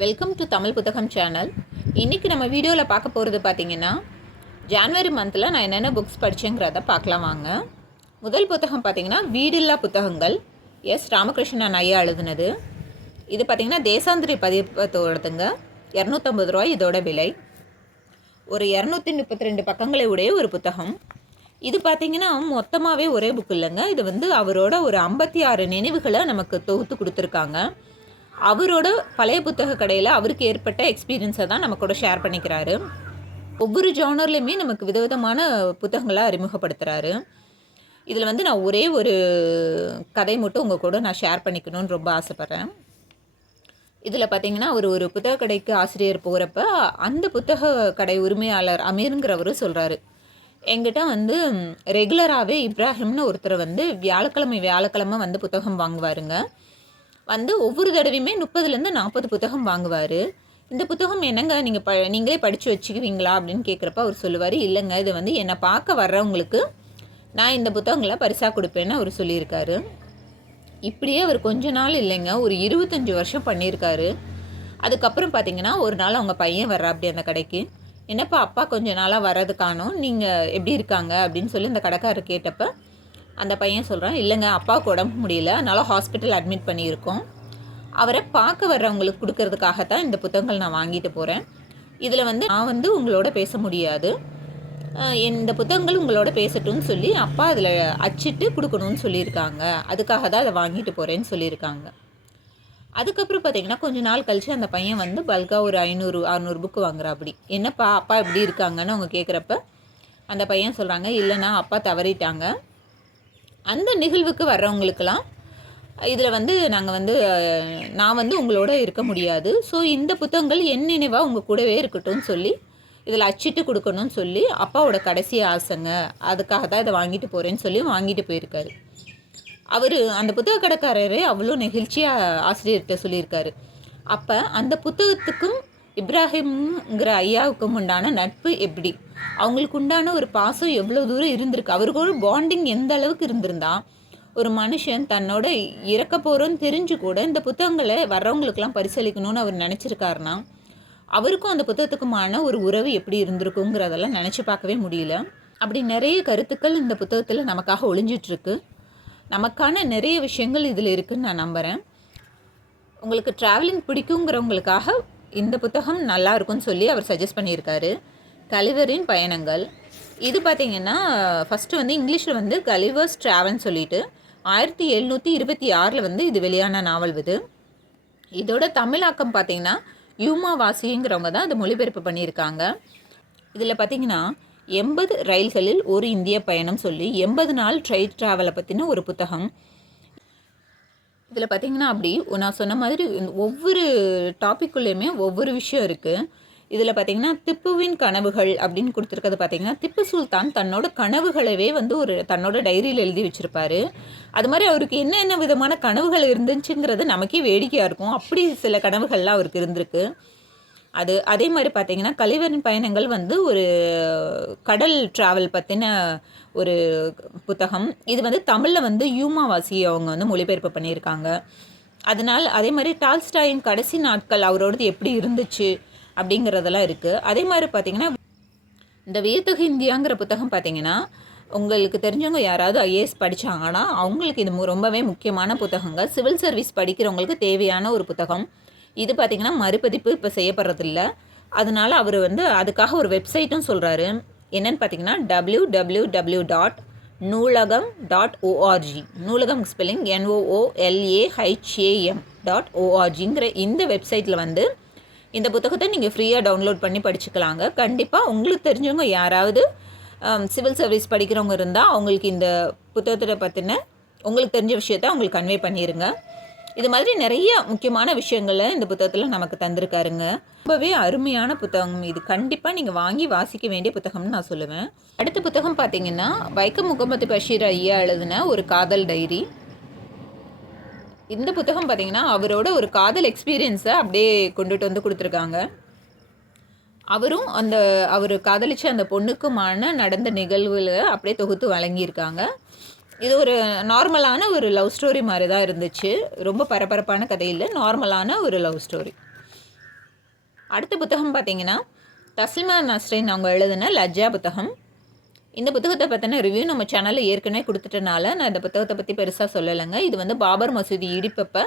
Welcome to Tamil புத்தகம் channel. இன்றைக்கி நம்ம வீடியோவில் பார்க்க போகிறது பார்த்திங்கன்னா, ஜான்வரி மந்தில் நான் என்னென்ன புக்ஸ் படித்தேங்கிறத பார்க்கலாம் வாங்க. முதல் புத்தகம் பார்த்திங்கன்னா வீடில்லா புத்தகங்கள், எஸ் ராமகிருஷ்ணன் ஐயா எழுதுனது. இது பார்த்திங்கன்னா தேசாந்திரி பதிப்பத்தோடதுங்க. 250 ரூபாய் இதோட விலை. ஒரு 232 பக்கங்களை உடைய ஒரு புத்தகம். இது பார்த்திங்கன்னா மொத்தமாகவே ஒரே புக் இல்லைங்க. இது வந்து அவரோட ஒரு 56 நினைவுகளை நமக்கு தொகுத்து கொடுத்துருக்காங்க. அவரோட பழைய புத்தக கடையில் அவருக்கு ஏற்பட்ட எக்ஸ்பீரியன்ஸை தான் நம்ம கூட ஷேர் பண்ணிக்கிறாரு. ஒவ்வொரு ஜானர்லையுமே நமக்கு விதவிதமான புத்தகங்களை அறிமுகப்படுத்துகிறாரு. இதில் வந்து நான் ஒரே ஒரு கதை மட்டும் உங்கள் கூட நான் ஷேர் பண்ணிக்கணும்னு ரொம்ப ஆசைப்பட்றேன். இதில் பார்த்திங்கன்னா அவர் ஒரு புத்தக கடைக்கு ஆசிரியர் போகிறப்ப அந்த புத்தக கடை உரிமையாளர் அமீருங்கிறவர் சொல்கிறாரு, எங்கிட்ட வந்து ரெகுலராகவே இப்ராஹிம்னு ஒருத்தர் வந்து வியாழக்கிழமை வந்து புத்தகம் வாங்குவாருங்க. வந்து ஒவ்வொரு தடவையுமே 30லேருந்து 40 புத்தகம் வாங்குவார். இந்த புத்தகம் என்னங்க நீங்களே படித்து வச்சுக்குவீங்களா அப்படின்னு கேட்குறப்ப அவர் சொல்லுவார், இல்லைங்க, இது வந்து என்னை பார்க்க வர்றவங்களுக்கு நான் இந்த புத்தகங்களை பரிசாக கொடுப்பேன்னு அவர் சொல்லியிருக்காரு. இப்படியே அவர் கொஞ்ச நாள் இல்லைங்க, ஒரு 25 வருஷம் பண்ணியிருக்காரு. அதுக்கப்புறம் பார்த்திங்கன்னா ஒரு நாள் அவங்க பையன் வர்றா அப்படி அந்த கடைக்கு. என்னப்பா அப்பா கொஞ்ச நாளாக வர்றது காணோம், நீங்கள் எப்படி இருக்காங்க அப்படின்னு சொல்லி அந்த கடைக்காரர் கேட்டப்போ அந்த பையன் சொல்கிறான், இல்லைங்க, அப்பாவுக்கு உடம்பு முடியல, அதனால் ஹாஸ்பிட்டல் அட்மிட் பண்ணியிருக்கோம். அவரை பார்க்க வர்றவங்களுக்கு கொடுக்கறதுக்காகத்தான் இந்த புத்தகங்கள் நான் வாங்கிட்டு போகிறேன். இதில் வந்து நான் வந்து உங்களோட பேச முடியாது, இந்த புத்தகங்கள் உங்களோட பேசட்டும்னு சொல்லி அப்பா அதில் அச்சிட்டு கொடுக்கணும்னு சொல்லியிருக்காங்க. அதுக்காக தான் அதை வாங்கிட்டு போகிறேன்னு சொல்லியிருக்காங்க. அதுக்கப்புறம் பார்த்திங்கன்னா கொஞ்ச நாள் கழித்து அந்த பையன் வந்து பல்காக ஒரு 500-600 புக்கு வாங்குறா. அப்படி என்னப்பா அப்பா எப்படி இருக்காங்கன்னு அவங்க கேட்குறப்ப அந்த பையன் சொல்கிறாங்க, இல்லைண்ணா அப்பா தவறிட்டாங்க. அந்த நிகழ்வுக்கு வர்றவங்களுக்கெல்லாம் இதில் வந்து நான் வந்து உங்களோட இருக்க முடியாது, ஸோ இந்த புத்தகங்கள் என் நினைவாக உங்கள் கூடவே இருக்கட்டும்னு சொல்லி இதில் அச்சிட்டு கொடுக்கணும்னு சொல்லி அப்பாவோட கடைசி ஆசைங்க, அதுக்காக தான் இதை வாங்கிட்டு போகிறேன்னு சொல்லி வாங்கிட்டு போயிருக்காரு. அவர் அந்த புத்தக கடைக்காரரே அவ்வளோ நெகிழ்ச்சியாக ஆசிரியர்கிட்ட சொல்லியிருக்காரு. அப்போ அந்த புத்தகத்துக்கும் இப்ராஹிம்ங்கிற ஐயாவுக்கும் உண்டான நட்பு எப்படி, அவங்களுக்கு உண்டான ஒரு பாசம் எவ்வளோ தூரம் இருந்திருக்கு, அவருக்கு ஒரு பாண்டிங் எந்த அளவுக்கு இருந்திருந்தா ஒரு மனுஷன் தன்னோட இறக்க போகிறோன்னு தெரிஞ்சு கூட இந்த புத்தகங்களை வர்றவங்களுக்கெல்லாம் பரிசளிக்கணும்னு அவர் நினச்சிருக்காருனா அவருக்கும் அந்த புத்தகத்துக்குமான ஒரு உறவு எப்படி இருந்திருக்குங்கிறதெல்லாம் நினச்சி பார்க்கவே முடியல. அப்படி நிறைய கருத்துக்கள் இந்த புத்தகத்தில் நமக்காக ஒளிஞ்சிட்ருக்கு. நமக்கான நிறைய விஷயங்கள் இதில் இருக்குதுன்னு நான் நம்புகிறேன். உங்களுக்கு ட்ராவலிங் பிடிக்குங்கிறவங்களுக்காக இந்த புத்தகம் நல்லா இருக்குன்னு சொல்லி அவர் சஜஸ்ட் பண்ணியிருக்காரு. கலிவரின் பயணங்கள். இது பார்த்திங்கன்னா ஃபஸ்ட்டு வந்து இங்கிலீஷில் வந்து கலிவர்ஸ் ட்ராவல்னு சொல்லிட்டு 1726 வந்து இது வெளியான நாவல். இதோட தமிழாக்கம் பார்த்திங்கன்னா யூமா வாசிங்கிறவங்க தான் இது மொழிபெயர்ப்பு பண்ணியிருக்காங்க. இதில் பார்த்திங்கன்னா 80 ரயில்களில் ஒரு இந்திய பயணம் சொல்லி 80 நாள் ட்ரெயின் ட்ராவலை பற்றின ஒரு புத்தகம். இதில் பார்த்திங்கன்னா அப்படி நான் சொன்ன மாதிரி ஒவ்வொரு டாப்பிக்குள்ளேயுமே ஒவ்வொரு விஷயம் இருக்குது. இதில் பார்த்திங்கன்னா திப்புவின் கனவுகள் அப்படின்னு கொடுத்துருக்கிறது பார்த்திங்கன்னா திப்பு சுல்தான் தன்னோட கனவுகளவே வந்து ஒரு தன்னோட டைரியில் எழுதி வச்சுருப்பார். அது மாதிரி அவருக்கு என்ன விதமான கனவுகள் இருந்துச்சுங்கிறது நமக்கே வேடிக்கையாக இருக்கும். அப்படி சில கனவுகள்லாம் அவருக்கு இருந்திருக்கு. அதே மாதிரி பார்த்திங்கன்னா கலிவரின் பயணங்கள் வந்து ஒரு கடல் ட்ராவல் பற்றின ஒரு புத்தகம். இது வந்து தமிழில் வந்து யூமாவாசி அவங்க வந்து மொழிபெயர்ப்பு பண்ணியிருக்காங்க. அதனால் அதே மாதிரி டால்ஸ்டாயின் கடைசி நாட்கள் அவரோடது எப்படி இருந்துச்சு அப்படிங்கிறதெல்லாம் இருக்குது. அதே மாதிரி பார்த்திங்கன்னா இந்த வியத்தகு இந்தியாங்கிற புத்தகம் பார்த்திங்கன்னா உங்களுக்கு தெரிஞ்சவங்க யாராவது ஐஏஎஸ் படித்தாங்கன்னா அவங்களுக்கு இது ரொம்பவே முக்கியமான புத்தகங்கள். சிவில் சர்வீஸ் படிக்கிறவங்களுக்கு தேவையான ஒரு புத்தகம். இது பார்த்திங்கன்னா மறுபதிப்பு இப்போ செய்யப்படுறதில்ல. அதனால் அவர் வந்து அதுக்காக ஒரு வெப்சைட்டும் சொல்கிறாரு. என்னென்னு பார்த்திங்கன்னா www.noolagam.org. நூலகம் ஸ்பெல்லிங் NOOLAHAM.orgங்கிற இந்த வெப்சைட்டில் வந்து இந்த புத்தகத்தை நீங்கள் ஃப்ரீயாக டவுன்லோட் பண்ணி படிச்சுக்கலாங்க. கண்டிப்பாக உங்களுக்கு தெரிஞ்சவங்க யாராவது சிவில் சர்வீஸ் படிக்கிறவங்க இருந்தால் அவங்களுக்கு இந்த புத்தகத்தை பற்றின உங்களுக்கு தெரிஞ்ச விஷயத்தை அவங்களுக்கு கன்வே பண்ணிடுங்க. இது மாதிரி நிறைய முக்கியமான விஷயங்களை இந்த புத்தகத்தில் நமக்கு தந்திருக்காருங்க. ரொம்பவே அருமையான புத்தகம் இது. கண்டிப்பாக நீங்கள் வாங்கி வாசிக்க வேண்டிய புத்தகம்னு நான் சொல்லுவேன். அடுத்த புத்தகம் பார்த்திங்கன்னா வைக்கம் முகமது பஷீர் ஐயா எழுதின ஒரு காதல் டைரி. இந்த புத்தகம் பார்த்திங்கன்னா அவரோட ஒரு காதல் எக்ஸ்பீரியன்ஸை அப்படியே கொண்டுட்டு வந்து கொடுத்துருக்காங்க. அவர் காதலிச்ச அந்த பொண்ணுக்குமான நடந்த நிகழ்வுகளை அப்படியே தொகுத்து வழங்கியிருக்காங்க. இது ஒரு நார்மலான ஒரு லவ் ஸ்டோரி மாதிரி தான் இருந்துச்சு. ரொம்ப பரபரப்பான கதை இல்லை, நார்மலான ஒரு லவ் ஸ்டோரி. அடுத்த புத்தகம் பார்த்திங்கன்னா தஸ்லிமா நஸ்ரின் அவங்க எழுதின லஜ்ஜா புத்தகம். இந்த புத்தகத்தை பற்றின ரிவ்யூ நம்ம சேனலில் ஏற்கனவே கொடுத்துட்டனால நான் இந்த புத்தகத்தை பற்றி பெருசாக சொல்லலைங்க. இது வந்து பாபர் மசூதி இடிப்பப்போ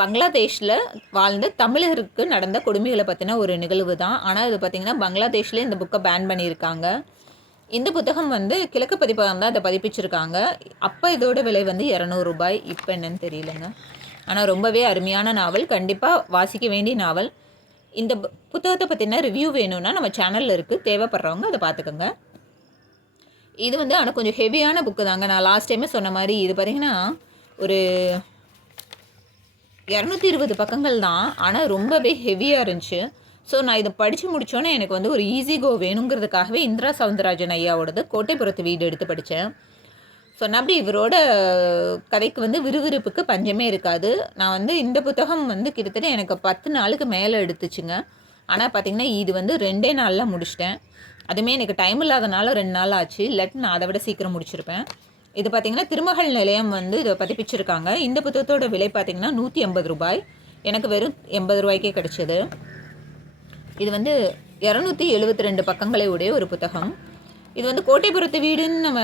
பங்களாதேஷில் வாழ்ந்த தமிழருக்கு நடந்த கொடுமைகளை பற்றின ஒரு நிகழ்வு தான். ஆனால் இது பார்த்திங்கன்னா பங்களாதேஷ்லேயே இந்த புக்கை பேன் பண்ணியிருக்காங்க. இந்த புத்தகம் வந்து கிழக்கு பதிப்பகம் தான் அதை பதிப்பிச்சிருக்காங்க. அப்போ இதோட விலை வந்து 200 ரூபாய். இப்போ என்னன்னு தெரியலங்க. ஆனால் ரொம்பவே அருமையான நாவல், கண்டிப்பாக வாசிக்க வேண்டிய நாவல். இந்த புத்தகத்தை பற்றின ரிவ்யூ வேணும்னா நம்ம சேனலில் இருக்குது, தேவைப்படுறவங்க அதை பார்த்துக்கோங்க. இது வந்து ஆனால் கொஞ்சம் ஹெவியான புக்கு தாங்க. நான் லாஸ்ட் டைமே சொன்ன மாதிரி இது பார்த்திங்கன்னா ஒரு 220 பக்கங்கள் தான். ஆனால் ரொம்பவே ஹெவியாக இருந்துச்சு. ஸோ நான் இதை படித்து முடித்தோன்னே எனக்கு வந்து ஒரு ஈஸி கோ வேணுங்கிறதுக்காகவே இந்திரா சவுந்தரராஜன் ஐயாவோடது கோட்டைப்புறத்து வீடு எடுத்து படித்தேன். சொன்னபடி இவரோட கதைக்கு வந்து விறுவிறுப்புக்கு பஞ்சமே இருக்காது. நான் வந்து இந்த புத்தகம் வந்து கிட்டத்தட்ட எனக்கு 10 நாளுக்கு மேலே எடுத்துச்சுங்க. ஆனால் பார்த்திங்கன்னா இது வந்து 2 நாளில் முடிச்சிட்டேன். அதுவுமே எனக்கு டைம் இல்லாதனால 2 நாள் ஆச்சு. இல்லாட்டி நான் அதை விட சீக்கிரம் முடிச்சிருப்பேன். இது பார்த்திங்கன்னா திருமகள் நிலையம் வந்து இதை பதிப்பிச்சிருக்காங்க. இந்த புத்தகத்தோட விலை பார்த்திங்கன்னா 180 ரூபாய். எனக்கு வெறும் 80 ரூபாய்க்கே கிடச்சிது. இது வந்து 272 பக்கங்களை உடைய ஒரு புத்தகம். இது வந்து கோட்டைப்புறத்து வீடுன்னு நம்ம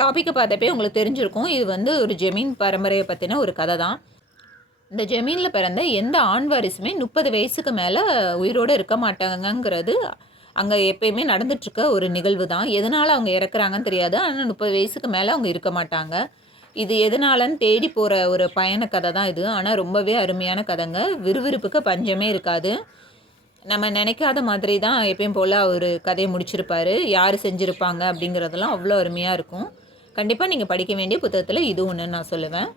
டாப்பிக்கை பார்த்தப்பே உங்களுக்கு தெரிஞ்சிருக்கும். இது வந்து ஒரு ஜமீன் பரம்பரையை பற்றின ஒரு கதை தான். இந்த ஜமீனில் பிறந்த எந்த ஆண் வாரிசுமே 30 வயசுக்கு மேலே உயிரோடு இருக்க மாட்டாங்கங்கிறது அங்கே எப்பயுமே நடந்துட்டுருக்க ஒரு நிகழ்வு தான். எதனால் அவங்க இறக்குறாங்கன்னு தெரியாது. ஆனால் 30 வயசுக்கு மேலே அவங்க இருக்க மாட்டாங்க. இது எதனாலன்னு தேடி போகிற ஒரு பயண கதை தான் இது. ஆனால் ரொம்பவே அருமையான கதைங்க. விறுவிறுப்புக்கு பஞ்சமே இருக்காது. நம்ம நினைக்காத மாதிரி தான் எப்பயும் போல் ஒரு கதையை முடிச்சிருப்பார். யார் செஞ்சுருப்பாங்க அப்படிங்கிறதெல்லாம் அவ்வளோ அருமையாக இருக்கும். கண்டிப்பாக நீங்கள் படிக்க வேண்டிய புத்தகத்தில் இது ஒன்றுன்னு நான் சொல்லுவேன்.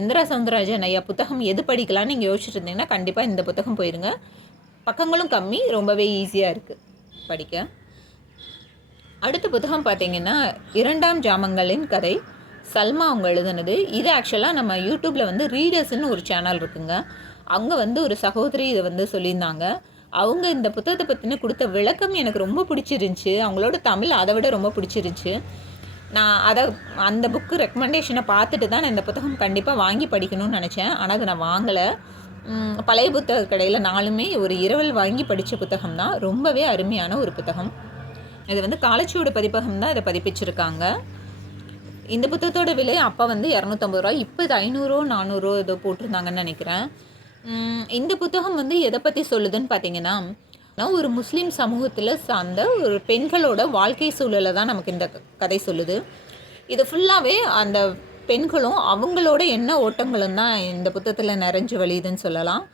இந்திரா சவுந்தரராஜன் ஐயா புத்தகம் எது படிக்கலான்னு நீங்கள் யோசிச்சுட்டு இருந்தீங்கன்னா கண்டிப்பாக இந்த புத்தகம் போயிருங்க. பக்கங்களும் கம்மி, ரொம்பவே ஈஸியாக இருக்குது படிக்க. அடுத்த புத்தகம் பார்த்திங்கன்னா 2ஆம் ஜாமங்களின் கதை, சல்மா அவங்க எழுதுனது. இது ஆக்சுவலாக நம்ம யூடியூப்பில் வந்து ரீடர்ஸ்ன்னு ஒரு சேனல் இருக்குங்க. அவங்க வந்து ஒரு சகோதரி இதை வந்து சொல்லியிருந்தாங்க. அவங்க இந்த புத்தகத்தை பற்றின கொடுத்த விளக்கம் எனக்கு ரொம்ப பிடிச்சிருந்துச்சி. அவங்களோட தமிழ் அதை விட ரொம்ப பிடிச்சிருந்துச்சி. நான் அந்த புக்கு ரெக்கமெண்டேஷனை பார்த்துட்டு தான் நான் இந்த புத்தகம் கண்டிப்பாக வாங்கி படிக்கணும்னு நினச்சேன். ஆனால் அது நான் வாங்கலை. பழைய புத்தக கடையில் நாளுமே ஒரு இரவல் வாங்கி படித்த புத்தகம் தான். ரொம்பவே அருமையான ஒரு புத்தகம். இது வந்து காலச்சுவடு பதிப்பகம் தான் இதை பதிப்பிச்சிருக்காங்க. இந்த புத்தகத்தோட விலை அப்போ வந்து 250 ரூபா. இப்போ இது 500 400 ஏதோ போட்டிருந்தாங்கன்னு நினைக்கிறேன். இந்த புத்தகம் வந்து எதை பற்றி சொல்லுதுன்னு பார்த்தீங்கன்னா, ஒரு முஸ்லீம் சமூகத்தில் சார்ந்த ஒரு பெண்களோட வாழ்க்கை சூழலை தான் நமக்கு இந்த கதை சொல்லுது. இது ஃபுல்லாகவே அந்த பெண்களும் அவங்களோட எண்ண ஓட்டங்களும் தான் இந்த புத்தகத்தில் நிறைஞ்சு வழியுதுன்னு சொல்லலாம்.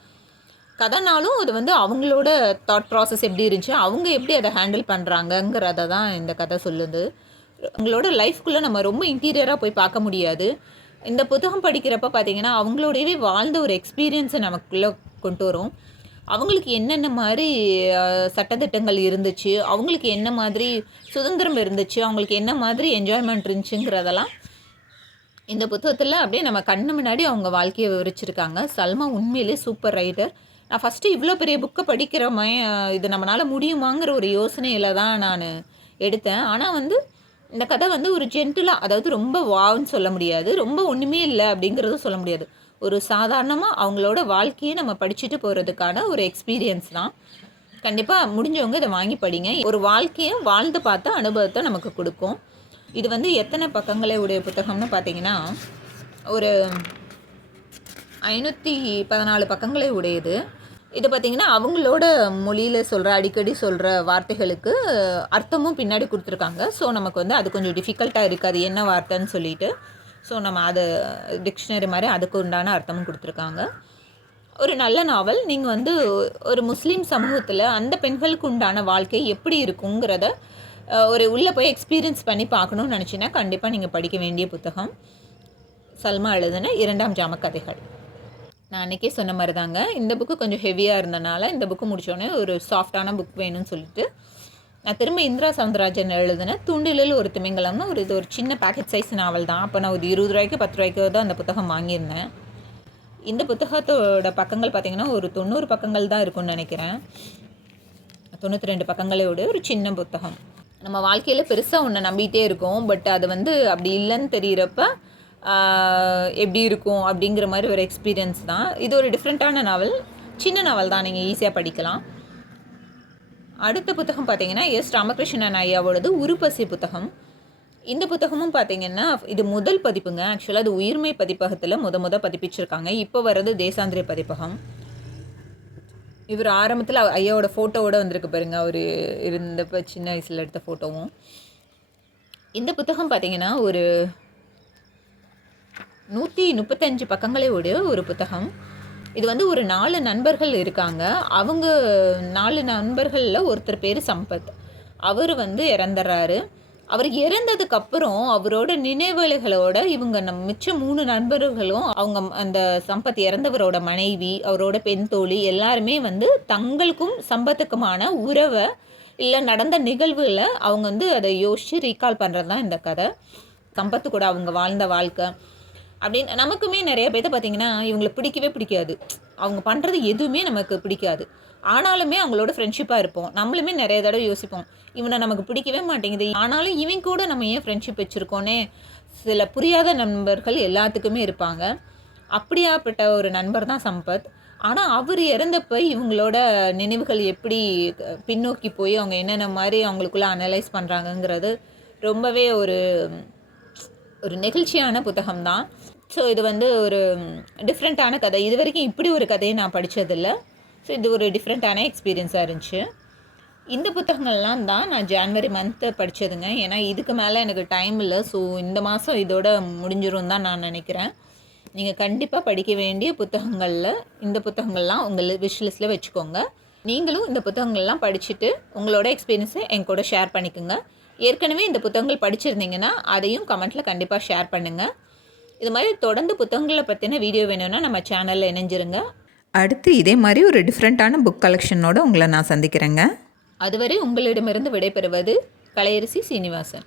கதைனாலும் அது வந்து அவங்களோட தாட் ப்ராசஸ் எப்படி இருந்துச்சு, அவங்க எப்படி அதை ஹேண்டில் பண்ணுறாங்கங்கிறத தான் இந்த கதை சொல்லுது. அவங்களோட லைஃப்குள்ளே நம்ம ரொம்ப இன்டீரியராக போய் பார்க்க முடியாது. இந்த புத்தகம் படிக்கிறப்ப பார்த்திங்கன்னா அவங்களோடவே வாழ்ந்த ஒரு எக்ஸ்பீரியன்ஸை நமக்குள்ளே கொண்டு வரும். அவங்களுக்கு என்னென்ன மாதிரி சட்டத்திட்டங்கள் இருந்துச்சு, அவங்களுக்கு என்ன மாதிரி சுதந்திரம் இருந்துச்சு, அவங்களுக்கு என்ன மாதிரி என்ஜாய்மெண்ட் இருந்துச்சுங்கிறதெல்லாம் இந்த புத்தகத்தில் அப்படியே நம்ம கண்ணு முன்னாடி அவங்க வாழ்க்கையை விவரிச்சிருக்காங்க. சல்மா உண்மையிலே சூப்பர் ரைட்டர். நான் ஃபஸ்ட்டு இவ்வளோ பெரிய புக்கை படிக்கிறோமே, இது நம்மளால் முடியுமாங்கிற ஒரு யோசனையில் தான் நான் எடுத்தேன். ஆனால் வந்து இந்த கதை வந்து ஒரு ஜென்டிலாக, அதாவது ரொம்ப வான்னு சொல்ல முடியாது, ரொம்ப ஒன்றுமே இல்லை அப்படிங்கிறதும் சொல்ல முடியாது. ஒரு சாதாரணமாக அவங்களோட வாழ்க்கையை நம்ம படிச்சுட்டு போகிறதுக்கான ஒரு எக்ஸ்பீரியன்ஸ் தான். கண்டிப்பாக முடிஞ்சவங்க இதை வாங்கி படிங்க. ஒரு வாழ்க்கையை வாழ்ந்து பார்த்த அனுபவத்தை நமக்கு கொடுக்கும். இது வந்து எத்தனை பக்கங்களை உடைய புத்தகம்னு பார்த்தீங்கன்னா ஒரு 514 பக்கங்களை உடையது. இது பார்த்திங்கன்னா அவங்களோட மொழியில் சொல்கிற அடிக்கடி சொல்கிற வார்த்தைகளுக்கு அர்த்தமும் பின்னாடி கொடுத்துருக்காங்க. ஸோ நமக்கு வந்து அது கொஞ்சம் டிஃபிகல்ட்டாக இருக்காது என்ன வார்த்தைன்னு சொல்லிட்டு. ஸோ நம்ம அதை டிக்ஷனரி மாதிரி அதுக்கு உண்டான அர்த்தமும் கொடுத்துருக்காங்க. ஒரு நல்ல நாவல். நீங்கள் வந்து ஒரு முஸ்லீம் சமூகத்தில் அந்த பெண்களுக்கு உண்டான வாழ்க்கை எப்படி இருக்குங்கிறத ஒரு உள்ளே போய் எக்ஸ்பீரியன்ஸ் பண்ணி பார்க்கணுன்னு நினச்சின்னா கண்டிப்பாக நீங்கள் படிக்க வேண்டிய புத்தகம் சல்மா எழுதின 2ஆம் ஜாம கதைகள். நான் அன்றைக்கே சொன்ன மாதிரி தாங்க, இந்த புக்கு கொஞ்சம் ஹெவியாக இருந்தனால இந்த புக்கு முடித்தோடனே ஒரு சாஃப்டான புக் வேணும்னு சொல்லிட்டு நான் திரும்ப இந்திரா சவுந்தரராஜன் எழுதின தூண்டிலில் ஒரு திமிங்கலம்னு இது ஒரு சின்ன பேக்கெட் சைஸ் நாவல் தான். அப்போ நான் ஒரு 20 ரூபாய்க்கு 10 ரூபாய்க்கு தான் அந்த புத்தகம் வாங்கியிருந்தேன். இந்த புத்தகத்தோட பக்கங்கள் பார்த்திங்கன்னா ஒரு 90 பக்கங்கள் தான் இருக்கும்னு நினைக்கிறேன். 92 பக்கங்களோட ஒரு சின்ன புத்தகம். நம்ம வாழ்க்கையில் பெருசாக ஒன்று நம்பிகிட்டே இருக்கோம், பட் அது வந்து அப்படி இல்லைன்னு தெரிகிறப்ப எப்படி இருக்கும் அப்படிங்கிற மாதிரி ஒரு எக்ஸ்பீரியன்ஸ் தான். இது ஒரு டிஃப்ரெண்ட்டான நாவல். சின்ன நாவல் தான், நீங்கள் ஈஸியாக படிக்கலாம். அடுத்த புத்தகம் பார்த்தீங்கன்னா ராமகிருஷ்ணன் ஐயாவோடது உருப்பசி புத்தகம். இந்த புத்தகமும் பார்த்தீங்கன்னா இது முதல் பதிப்புங்க. ஆக்சுவலாக அது உயிர்மை பதிப்பகத்தில் முத பதிப்பிச்சிருக்காங்க. இப்போ வர்றது தேசாந்திரிய பதிப்பகம். இவர் ஆரம்பத்தில் ஐயாவோட ஃபோட்டோவோடு வந்திருக்கு பாருங்க, அவர் இருந்தப்போ சின்ன வயசில் எடுத்த ஃபோட்டோவும். இந்த புத்தகம் பார்த்தீங்கன்னா ஒரு 135 பக்கங்களே உடைய ஒரு புத்தகம். இது வந்து ஒரு 4 நண்பர்கள் இருக்காங்க. அவங்க 4 நண்பர்களில் ஒருத்தர் பேர் சம்பத். அவர் வந்து இறந்துடுறாரு. அவர் இறந்ததுக்கப்புறம் அவரோட நினைவுகளோட இவங்க மிச்சம் 3 நண்பர்களும் அவங்க அந்த சம்பத் இறந்தவரோட மனைவி, அவரோட பெண் தோழி எல்லாருமே வந்து தங்களுக்கும் சம்பத்துக்குமான உறவை இல்லை நடந்த நிகழ்வுகளை அவங்க வந்து அதை யோசித்து ரீகால் பண்ணுறது தான் இந்த கதை. சம்பத்து கூட அவங்க வாழ்ந்த வாழ்க்கை அப்படின்னு நமக்குமே நிறைய பேர்த்த பார்த்திங்கன்னா இவங்களுக்கு பிடிக்கவே பிடிக்காது. அவங்க பண்ணுறது எதுவுமே நமக்கு பிடிக்காது. ஆனாலுமே அவங்களோட ஃப்ரெண்ட்ஷிப்பாக இருப்போம். நம்மளுமே நிறைய தடவை யோசிப்போம், இவனை நமக்கு பிடிக்கவே மாட்டேங்குது, ஆனாலும் இவன் கூட நம்ம ஏன் ஃப்ரெண்ட்ஷிப் வச்சுருக்கோன்னே சில புரியாத நண்பர்கள் எல்லாத்துக்குமே இருப்பாங்க. அப்படியாப்பட்ட ஒரு நண்பர் தான் சம்பத். ஆனால் அவர் இறந்தப்போ இவங்களோட நினைவுகள் எப்படி பின்னோக்கி போய் அவங்க என்னென்ன மாதிரி அவங்களுக்குள்ளே அனலைஸ் பண்ணுறாங்கங்கிறது ரொம்பவே ஒரு நெகிழ்ச்சியான புத்தகம்தான். ஸோ இது வந்து ஒரு டிஃப்ரெண்ட்டான கதை. இது வரைக்கும் இப்படி ஒரு கதையை நான் படித்ததில்லை. ஸோ இது ஒரு டிஃப்ரெண்ட்டான எக்ஸ்பீரியன்ஸாக இருந்துச்சு. இந்த புத்தகங்கள்லாம் தான் நான் ஜான்வரி மந்த்து படித்ததுங்க. ஏன்னா இதுக்கு மேலே எனக்கு டைம் இல்லை. ஸோ இந்த மாதம் இதோட முடிஞ்சிரும் தான் நான் நினைக்கிறேன். நீங்கள் கண்டிப்பாக படிக்க வேண்டிய புத்தகங்களில் இந்த புத்தகங்கள்லாம் உங்கள் விஷ் வச்சுக்கோங்க. நீங்களும் இந்த புத்தகங்கள்லாம் படிச்சுட்டு உங்களோட எக்ஸ்பீரியன்ஸை என் கூட ஷேர் பண்ணிக்கோங்க. ஏற்கனவே இந்த புத்தகங்கள் படிச்சிருந்தீங்கன்னா அதையும் கமெண்ட்டில் கண்டிப்பாக ஷேர் பண்ணுங்கள். இது மாதிரி தொடர்ந்து புத்தகங்களை பற்றின வீடியோ வேணும்னா நம்ம சேனலில் இணைஞ்சிருங்க. அடுத்து இதே மாதிரி ஒரு டிஃப்ரெண்ட்டான புக் கலெக்ஷனோடு உங்களை நான் சந்திக்கிறேங்க. அதுவரை உங்களிடமிருந்து விடைபெறுவது கலையரசி சீனிவாசன்.